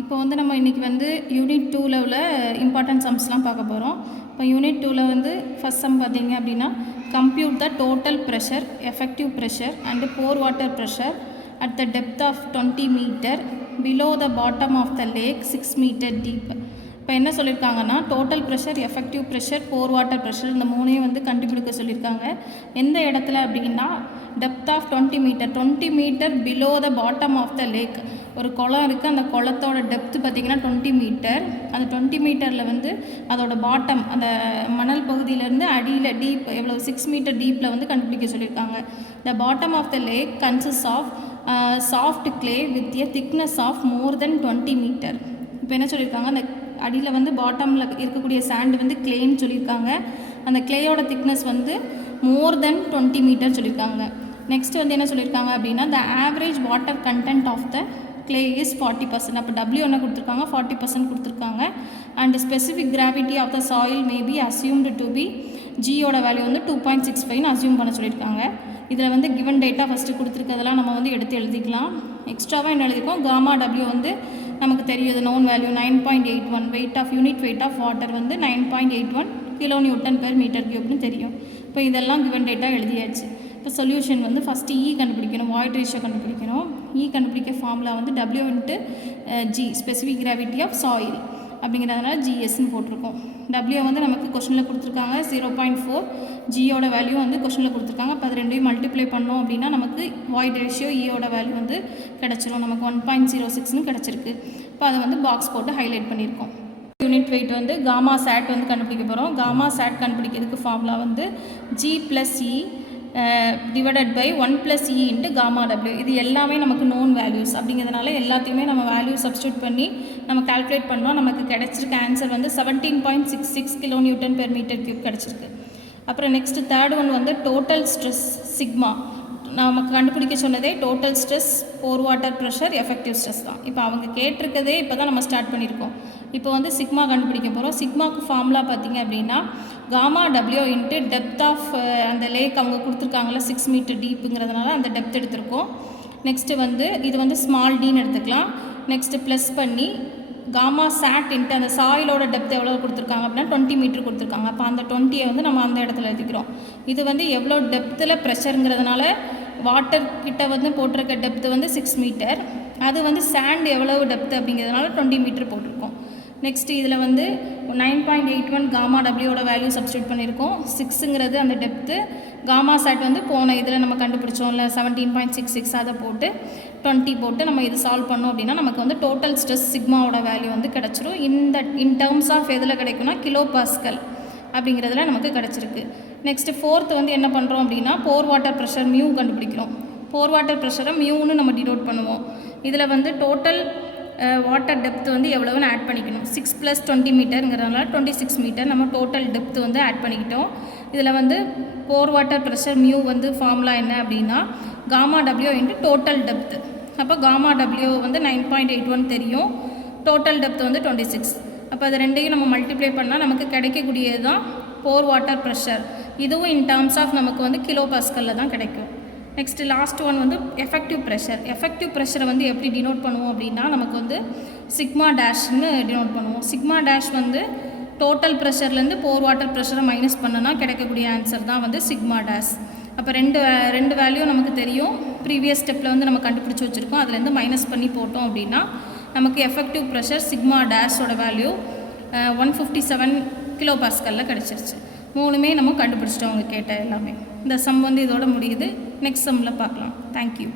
இப்போ வந்து நம்ம இன்றைக்கி வந்து யூனிட் 2ல் உள்ள இம்பார்ட்டன்ட் சம்ஸ்லாம் பார்க்க போகிறோம். இப்போ யூனிட் 2ல் வந்து ஃபஸ்ட் சம் பார்த்தீங்க அப்படின்னா, compute the total pressure, effective pressure and pore water pressure at the depth of 20 metre below the bottom of the lake 6 metre deep. இப்போ என்ன சொல்லியிருக்காங்கன்னா, total pressure, effective pressure, pore water pressure இந்த மூணையும் வந்து கண்டுபிடிக்க சொல்லியிருக்காங்க. எந்த இடத்துல அப்படின்னா, depth of 20 metre, 20 metre below the bottom of the lake. ஒரு குளம் இருக்குது, அந்த குளத்தோட டெப்த்து பார்த்திங்கன்னா 20 மீட்டர். அந்த 20 மீட்டரில் வந்து அதோட பாட்டம், அந்த மணல் பகுதியிலேருந்து அடியில் டீப் எவ்வளோ 6 மீட்டர் டீப்பில் வந்து கண்டுபிடிக்க சொல்லியிருக்காங்க. The bottom of the lake consist of soft clay with a thickness of more than 20 metre. இப்போ என்ன சொல்லியிருக்காங்க, அந்த அடியில் வந்து பாட்டமில் இருக்கக்கூடிய சாண்டு வந்து கிளேன்னு சொல்லியிருக்காங்க. அந்த கிளேயோட திக்னஸ் வந்து மோர் தென் 20 மீட்டர் சொல்லியிருக்காங்க. நெக்ஸ்ட் வந்து என்ன சொல்லியிருக்காங்க அப்படின்னா, the average water content of the clay is 40%. அப்போ டபிள்யூ என்ன கொடுத்துருக்காங்க, 40% கொடுத்துருக்காங்க. And specific gravity of the soil may be assumed to be, ஜியோட வேல்யூ வந்து 2.65 அசியூம் பண்ண சொல்லியிருக்காங்க. இதில் வந்து கிவன் டேட்டா ஃபஸ்ட்டு கொடுத்துருக்கதெல்லாம் நம்ம வந்து எடுத்து எழுதிக்கலாம். எக்ஸ்ட்ராவாக என்ன எழுதிருக்கோம், காமா டபிள்யூ வந்து நமக்கு தெரியுது known value 9.81, weight of unit weight of water வந்து 9.81 கிலோ நியூட்டன் பெர் மீட்டர் கியூப்னு தெரியும். இப்போ இதெல்லாம் கிவன் டேட்டா எழுதியாச்சு. இப்போ சொல்யூஷன் வந்து ஃபஸ்ட்டு இ கண்டுபிடிக்கணும், வாய்ட் ரேஷியோ கண்டுபிடிக்கணும். இ கண்டுபிடிக்க ஃபார்முலா வந்து டபிள்யூ into G, specific gravity of soil அப்படிங்கிறதுனால ஜிஎஸ்ன்னு போட்டிருக்கோம். டபிள்யூ வந்து நமக்கு கொஷனில் கொடுத்துருக்காங்க 0.4, ஜியோட வேல்யூ வந்து கொஷனில் கொடுத்துருக்காங்க. இப்போ அது ரெண்டையும் மல்டிப்ளை பண்ணோம் அப்படின்னா நமக்கு வாய்ட் ரேஷியோ இயோட வேல்யூ வந்து கிடச்சிரும். நமக்கு 1.06ன்னு கிடச்சிருக்கு. இப்போ அதை வந்து பாக்ஸ் போட்டு ஹைலைட் பண்ணியிருக்கோம். யூனிட் வெயிட் வந்து காமா சேட் வந்து கண்டுபிடிக்க போகிறோம். காமா சேட் கண்டுபிடிக்கிறதுக்கு ஃபார்முலா வந்து G plus e divided by 1 + e into gamma டபிள்யூ. இது எல்லாமே நமக்கு நோன் வேல்யூஸ் அப்படிங்கிறதுனால எல்லாத்தையுமே நம்ம வேல்யூ சப்ஸ்டியூட் பண்ணி நம்ம கால்குலேட் பண்ணோம். நமக்கு கிடச்சிருக்க ஆன்சர் வந்து 17.66 kilo newton per metre cube கிடச்சிருக்கு. அப்புறம் நெக்ஸ்ட்டு தேர்ட் ஒன் வந்து டோட்டல் ஸ்ட்ரெஸ் சிக்மா. நமக்கு கண்டுபிடிக்க சொன்னதே total stress, pore water pressure, effective stress தான். இப்போ அவங்க கேட்டிருக்கதே இப்போ தான் நம்ம ஸ்டார்ட் பண்ணியிருக்கோம். இப்போ வந்து சிக்மா கண்டுபிடிக்க போகிறோம். சிக்மாவுக்கு ஃபார்முலா பார்த்திங்க அப்படின்னா, காமா டபிள்யூ இன்ட்டு டெப்த் ஆஃப் அந்த லேக் அவங்க கொடுத்துருக்காங்களா 6 மீட்டர் டீப்புங்கிறதுனால அந்த டெப்த் எடுத்திருக்கோம். நெக்ஸ்ட்டு வந்து இது வந்து ஸ்மால் டின்னு எடுத்துக்கலாம். நெக்ஸ்ட்டு ப்ளஸ் பண்ணி காமா சேட் இன்ட்டு அந்த சாயிலோட டெப்த் எவ்வளோ கொடுத்துருக்காங்க அப்படின்னா 20 மீட்டர் கொடுத்துருக்காங்க. அப்போ அந்த 20 வந்து நம்ம அந்த இடத்துல எழுதிக்கிறோம். இது வந்து எவ்வளோ டெப்த்தில் ப்ரெஷருங்கிறதுனால வாட்டர் கிட்ட வந்து போட்டிருக்க டெப்த்து வந்து 6 மீட்டர். அது வந்து சாண்ட் எவ்வளவு டெப்த்து அப்படிங்கிறதுனால 20 மீட்டர் போட்டிருக்கோம். நெக்ஸ்ட்டு இதில் வந்து 9.81 காமா டபிள்யூட வேல்யூ சப்ஸ்டியூட் பண்ணியிருக்கோம். 6ங்கிறது அந்த டெப்த்து. காமா சேட் வந்து போன இதில் நம்ம கண்டுபிடிச்சோம்ல 17.66, அதை போட்டு 20 போட்டு நம்ம இது சால்வ் பண்ணோம் அப்படின்னா நமக்கு வந்து டோட்டல் ஸ்ட்ரெஸ் சிக்மாவோட வேல்யூ வந்து கிடச்சிரும். இன் டேர்ம்ஸ் ஆஃப் எதில் கிடைக்கும்னா கிலோ பாஸ்கல் அப்படிங்கிறதுல நமக்கு கிடச்சிருக்கு. நெக்ஸ்ட்டு ஃபோர்த்து வந்து என்ன பண்ணுறோம் அப்படின்னா, போர் வாட்டர் ப்ரெஷர் மியூ கண்டுபிடிக்கிறோம். போர் வாட்டர் ப்ரெஷரை மியூன்னு நம்ம டினோட் பண்ணுவோம். இதில் வந்து டோட்டல் வாட்டர் டெப்த் வந்து எவ்வளோன்னு ஆட் பண்ணிக்கணும். 6 + 20 மீட்டருங்கிறதுனால 26 மீட்டர் நம்ம டோட்டல் டெப்த் வந்து ஆட் பண்ணிக்கிட்டோம். இதில் வந்து போர் வாட்டர் ப்ரெஷர் மியூ வந்து ஃபார்முலா என்ன அப்படின்னா, காமா டபிள்யூ இன்ட்டு டோட்டல் டெப்த்து. அப்போ காமா டபிள்யூ வந்து 9.81 தெரியும், டோட்டல் டெப்த் வந்து 26. அப்போ அது ரெண்டையும் நம்ம மல்டிப்ளை பண்ணால் நமக்கு கிடைக்கக்கூடியது தான் போர் வாட்டர் ப்ரெஷர். இதுவும் இன் டேர்ம்ஸ் ஆஃப் நமக்கு வந்து கிலோ பாஸ்கலில் தான் கிடைக்கும். நெக்ஸ்ட்டு லாஸ்ட் ஒன் வந்து எஃபெக்டிவ் ப்ரெஷர். எஃபெக்டிவ் ப்ரெஷரை வந்து எப்படி டினோட் பண்ணுவோம் அப்படின்னா, நமக்கு வந்து சிக்மா டேஷ்னு டினோட் பண்ணுவோம். சிக்மா டேஷ் வந்து டோட்டல் ப்ரெஷர்லேருந்து போர் வாட்டர் ப்ரெஷரை மைனஸ் பண்ணனா கிடைக்கக்கூடிய ஆன்சர் தான் வந்து சிக்மா டேஷ். அப்போ ரெண்டு வேல்யூ நமக்கு தெரியும். ப்ரீவியஸ் ஸ்டெப்பில் வந்து நம்ம கண்டுபிடிச்சி வச்சுருக்கோம். அதுலேருந்து மைனஸ் பண்ணி போட்டோம் அப்படின்னா நமக்கு எஃபெக்டிவ் ப்ரெஷர் சிக்மா டேஷோட வேல்யூ 157 கிலோ பாஸ்கலில் கிடச்சிருச்சு. மூணுமே நம்ம கண்டுபிடிச்சிட்டோம் அவங்க கேட்ட எல்லாமே. இந்த சம் வந்து இதோட முடியுது. நெக்ஸ்ட் சம்மில் பார்க்கலாம். தேங்க்யூ.